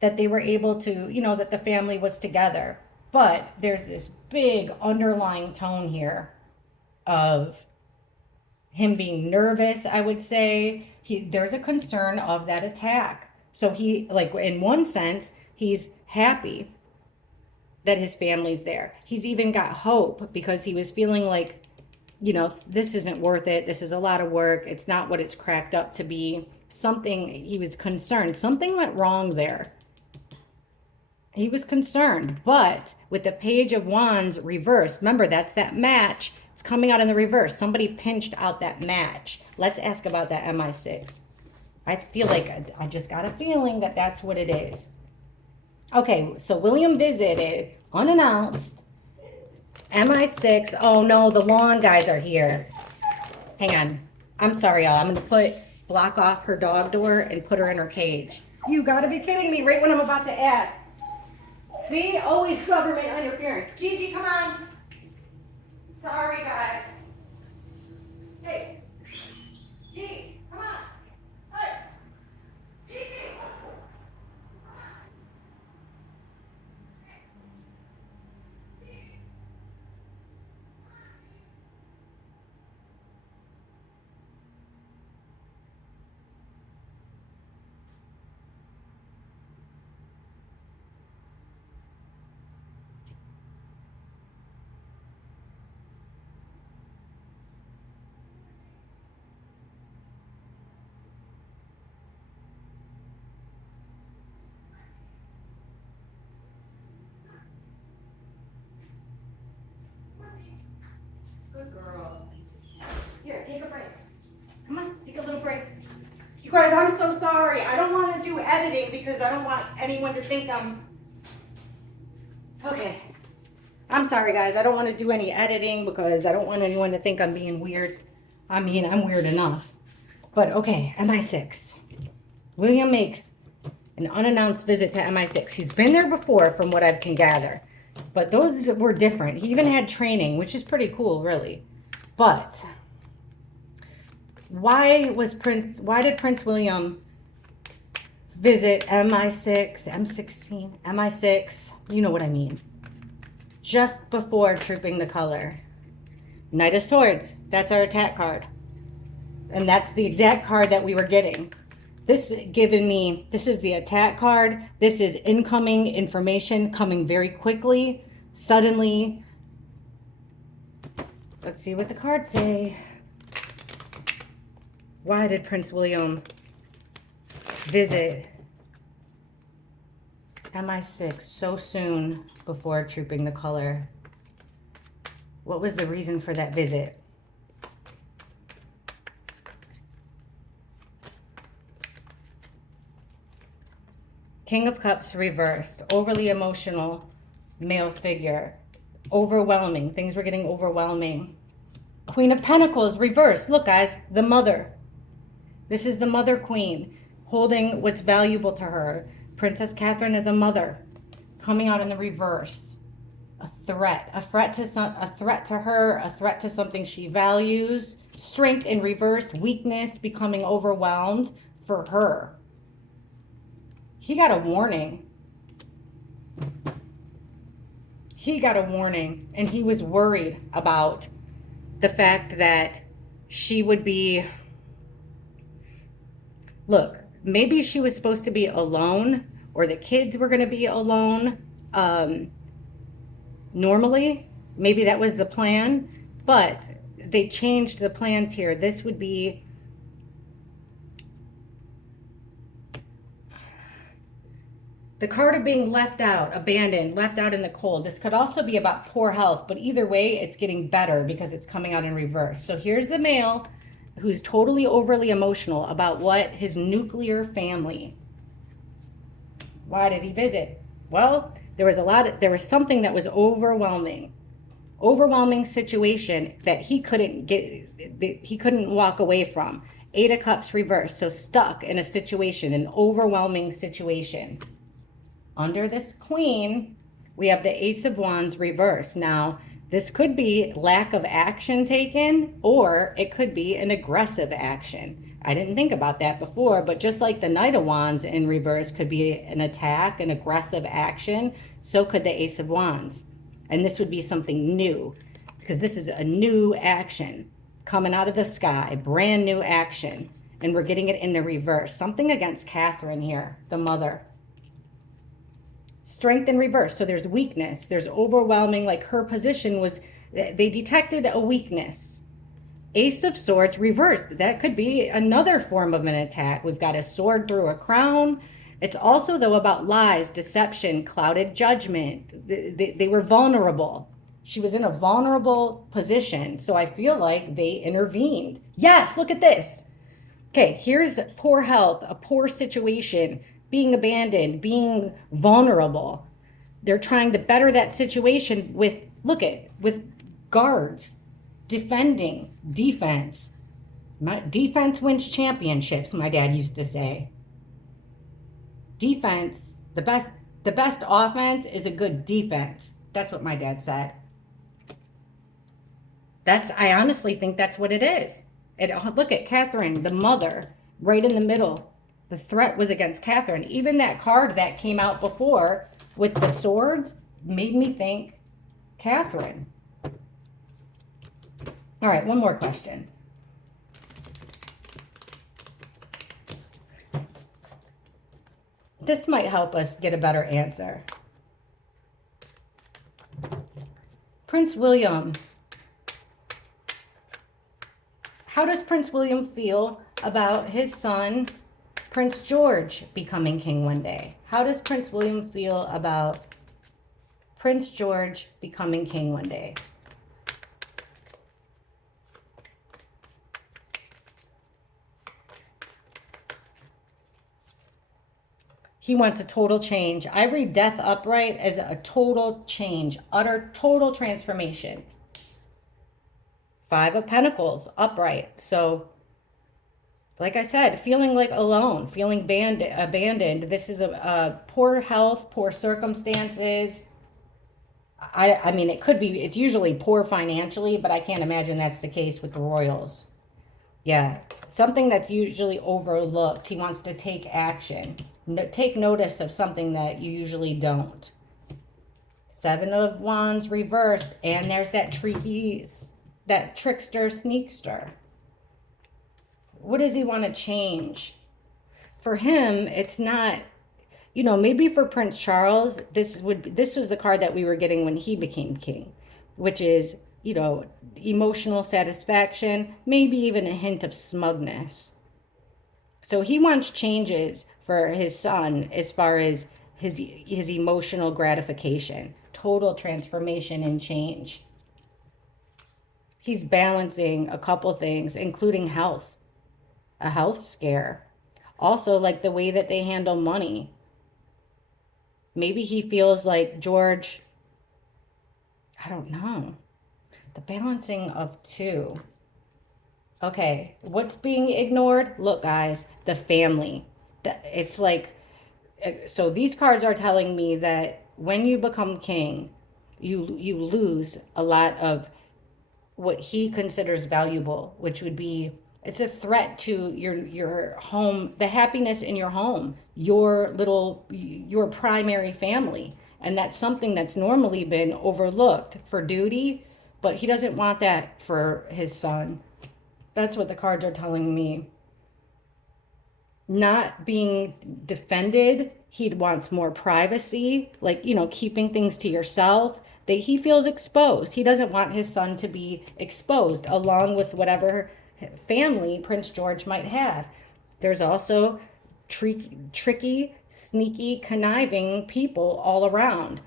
that they were able to, that the family was together. But there's this big underlying tone here of him being nervous, I would say. There's a concern of that attack. So he, like, in one sense, he's happy that his family's there. He's even got hope because he was feeling like, this isn't worth it. This is a lot of work. It's not what it's cracked up to be. He was concerned. Something went wrong there. He was concerned. But with the Page of Wands reversed, remember, that's that match. It's coming out in the reverse. Somebody pinched out that match. Let's ask about that MI6. I feel like I just got a feeling that that's what it is. Okay, so William visited unannounced. MI6. Oh no, the lawn guys are here. Hang on. I'm sorry, y'all. I'm going to block off her dog door and put her in her cage. You got to be kidding me right when I'm about to ask. See? Always government interference. Gigi, come on. Sorry, guys. Hey. Gigi, come on. Hey. Gigi. Good girl. Here, take a break. Come on, take a little break. You guys, I'm so sorry. I don't want to do editing because I don't want anyone to think I'm... Okay. I'm sorry, guys. I don't want to do any editing because I don't want anyone to think I'm being weird. I mean, I'm weird enough. But okay, MI6. William makes an unannounced visit to MI6. He's been there before from what I can gather. But those were different. He even had training, which is pretty cool, really. But why did Prince William visit MI6, M16, MI6? You know what I mean. Just before Trooping the Color. Knight of Swords. That's our attack card. And that's the exact card that we were getting. This is the attack card. This is incoming information coming very quickly, suddenly. Let's see what the cards say. Why did Prince William visit MI6 so soon before Trooping the Color? What was the reason for that visit? King of Cups reversed. Overly emotional male figure. Overwhelming. Things were getting overwhelming. Queen of Pentacles reversed. Look, guys, the mother. This is the mother queen holding what's valuable to her. Princess Catherine is a mother coming out in the reverse. A threat to her, a threat to something she values. Strength in reverse, weakness, becoming overwhelmed for her. He got a warning. He got a warning, and he was worried about the fact that she would be, look, maybe she was supposed to be alone, or the kids were going to be alone. Normally, maybe that was the plan, but they changed the plans here. This would be the card of being left out, abandoned, left out in the cold. This could also be about poor health, but either way, it's getting better because it's coming out in reverse. So here's the male who's totally overly emotional about what his nuclear family. Why did he visit? Well, there was something that was overwhelming situation that he couldn't walk away from. 8 of Cups reversed, so stuck in a situation, an overwhelming situation. Under this queen, we have the Ace of Wands reversed. Now, this could be lack of action taken, or it could be an aggressive action. I didn't think about that before, but just like the Knight of Wands in reverse could be an attack, an aggressive action, so could the Ace of Wands. And this would be something new, because this is a new action coming out of the sky, brand new action. And we're getting it in the reverse. Something against Catherine here, the mother. Strength in reverse. So there's weakness. There's overwhelming, like her position was, they detected a weakness. Ace of Swords reversed. That could be another form of an attack. We've got a sword through a crown. It's also, though, about lies, deception, clouded judgment. They were vulnerable. She was in a vulnerable position. So I feel like they intervened. Yes, look at this. Okay, here's poor health, a poor situation, being abandoned, being vulnerable. They're trying to better that situation with guards, defending, defense. Defense wins championships, my dad used to say. Defense, the best offense is a good defense. That's what my dad said. I honestly think that's what it is. Look at Catherine, the mother, right in the middle. The threat was against Catherine. Even that card that came out before with the swords made me think Catherine. All right, one more question. This might help us get a better answer. Prince William. How does Prince William feel about his son, Prince George, becoming king one day? How does Prince William feel about Prince George becoming king one day? He wants a total change. I read Death upright as a total change, utter total transformation. 5 of Pentacles upright. So, like I said, feeling like alone, feeling abandoned. This is a poor health, poor circumstances. I mean, it's usually poor financially, but I can't imagine that's the case with the royals. Yeah, something that's usually overlooked. He wants to take action. Take notice of something that you usually don't. 7 of Wands reversed, and there's that trickster, sneakster. What does he want to change? For him, it's not, maybe for Prince Charles, this was the card that we were getting when he became king, which is, emotional satisfaction, maybe even a hint of smugness. So he wants changes for his son as far as his emotional gratification, total transformation and change. He's balancing a couple things, including health, a health scare. Also, like the way that they handle money. Maybe he feels like George, I don't know. The balancing of two. Okay, what's being ignored? Look, guys, the family. It's like, so these cards are telling me that when you become king, you lose a lot of what he considers valuable, which would be, it's a threat to your home, the happiness in your home, your primary family. And that's something that's normally been overlooked for duty, but he doesn't want that for his son. That's what the cards are telling me. Not being defended, he wants more privacy, like, keeping things to yourself. That he feels exposed. He doesn't want his son to be exposed along with whatever family Prince George might have. There's also tricky, sneaky, conniving people all around.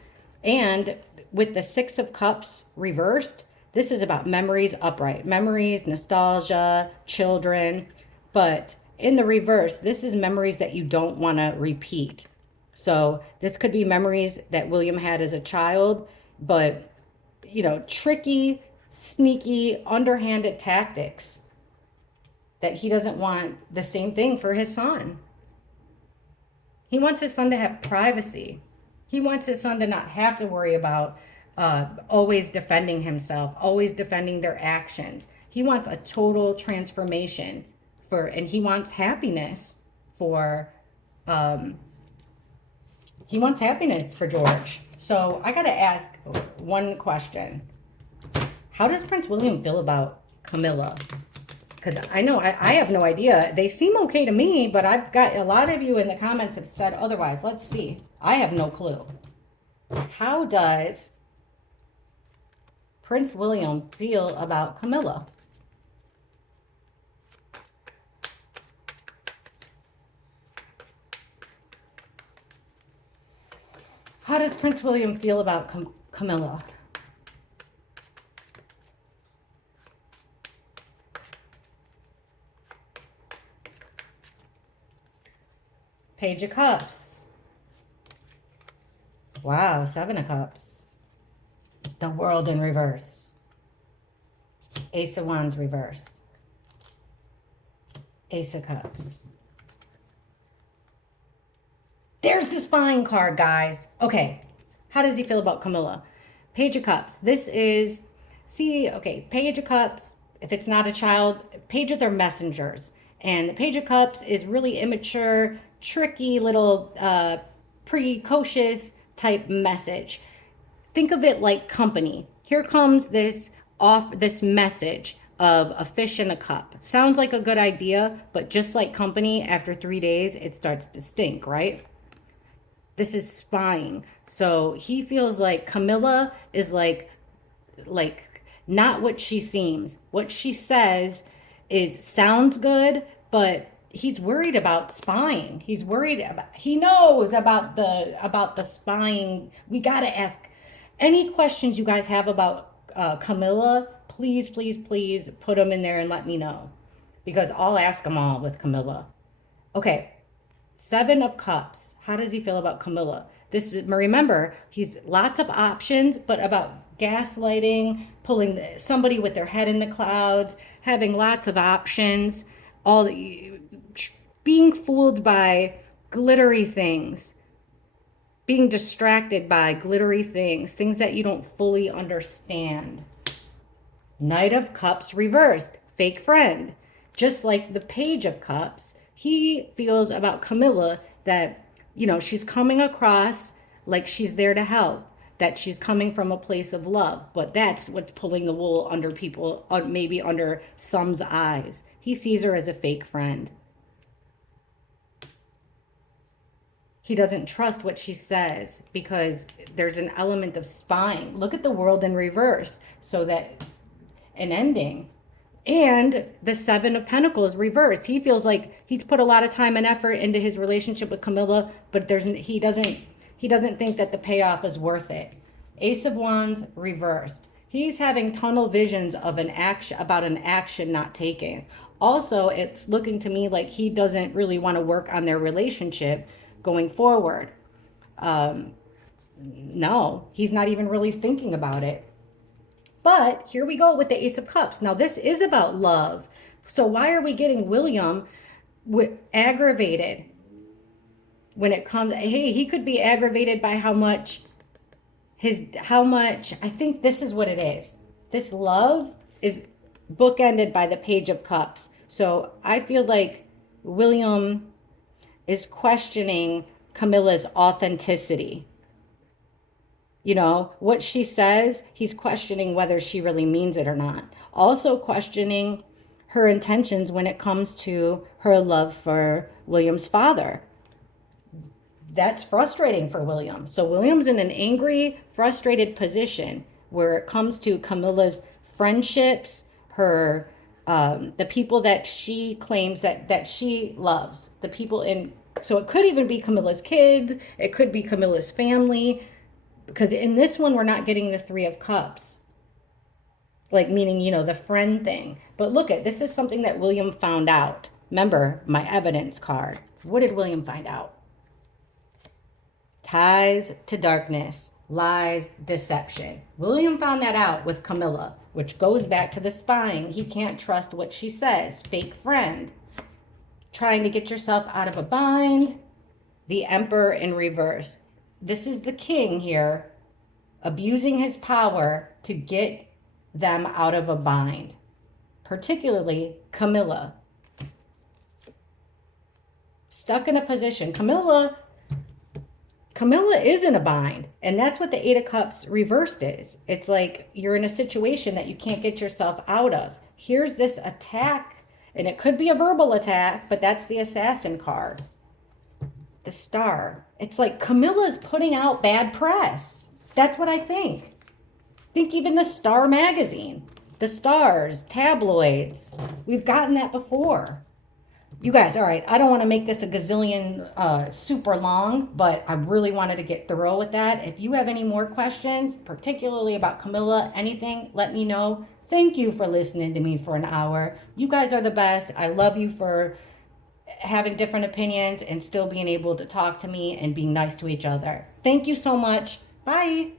And with the Six of Cups reversed, this is about memories upright, memories, nostalgia, children. But in the reverse, this is memories that you don't want to repeat. So this could be memories that William had as a child, but, tricky, sneaky, underhanded tactics that he doesn't want the same thing for his son. He wants his son to have privacy. He wants his son to not have to worry about always defending himself, always defending their actions. He wants a total transformation and he wants happiness for, George. So I got to ask one question. How does Prince William feel about Camilla? Because I know I have no idea. They seem okay to me, but I've got a lot of you in the comments have said otherwise. Let's see. I have no clue. How does Prince William feel about Camilla? How does Prince William feel about Camilla? Page of Cups. Wow, Seven of Cups. The World in reverse. Ace of Wands reversed. Ace of Cups. There's the spying card, guys. Okay, how does he feel about Camilla? Page of Cups. This is, Page of Cups, if it's not a child, pages are messengers. And the Page of Cups is really immature, tricky little precocious type message. Think of it like company. Here comes this message of a fish in a cup. Sounds like a good idea, but just like company, after 3 days, it starts to stink, right? This is spying. So he feels like Camilla is like not what she seems. What she says sounds good, but he's worried about spying. He knows about the spying. We got to ask any questions you guys have about Camilla. Please, please, please put them in there and let me know, because I'll ask them all with Camilla. Okay. Seven of Cups. How does he feel about Camilla? Remember, he's lots of options, but about gaslighting, pulling somebody with their head in the clouds, having lots of options, being fooled by glittery things, being distracted by glittery things that you don't fully understand. Knight of Cups reversed, fake friend. Just like the Page of Cups, he feels about Camilla that, she's coming across like she's there to help, that she's coming from a place of love. But that's what's pulling the wool under people, maybe under some's eyes. He sees her as a fake friend. He doesn't trust what she says because there's an element of spying. Look at the World in reverse. So that an ending. And the Seven of Pentacles reversed. He feels like he's put a lot of time and effort into his relationship with Camilla, but he doesn't think that the payoff is worth it. Ace of Wands reversed. He's having tunnel visions of about an action not taken. Also, it's looking to me like he doesn't really want to work on their relationship going forward. No, he's not even really thinking about it. But here we go with the Ace of Cups. Now, this is about love. So, why are we getting William aggravated when it comes? Hey, he could be aggravated by how much, I think this is what it is. This love is bookended by the Page of Cups. So, I feel like William is questioning Camilla's authenticity. What she says, he's questioning whether she really means it or not. Also questioning her intentions when it comes to her love for William's father. That's frustrating for William. So William's in an angry, frustrated position where it comes to Camilla's friendships, her the people that she claims that she loves, the people in. So it could even be Camilla's kids. It could be Camilla's family. Because in this one, we're not getting the Three of Cups. Like, meaning, the friend thing. But look this is something that William found out. Remember, my evidence card. What did William find out? Ties to darkness, lies, deception. William found that out with Camilla, which goes back to the spying. He can't trust what she says. Fake friend. Trying to get yourself out of a bind. The Emperor in reverse. This is the king here abusing his power to get them out of a bind, particularly Camilla. Stuck in a position. Camilla is in a bind, and that's what the Eight of Cups reversed is. It's like you're in a situation that you can't get yourself out of. Here's this attack, and it could be a verbal attack, but that's the Assassin card. The Star. It's like Camilla's putting out bad press. That's what I think. Think even the Star magazine, the Stars, tabloids. We've gotten that before. You guys, all right, I don't want to make this a gazillion super long, but I really wanted to get thorough with that. If you have any more questions, particularly about Camilla, anything, let me know. Thank you for listening to me for an hour. You guys are the best. I love you for having different opinions and still being able to talk to me and being nice to each other. Thank you so much. Bye.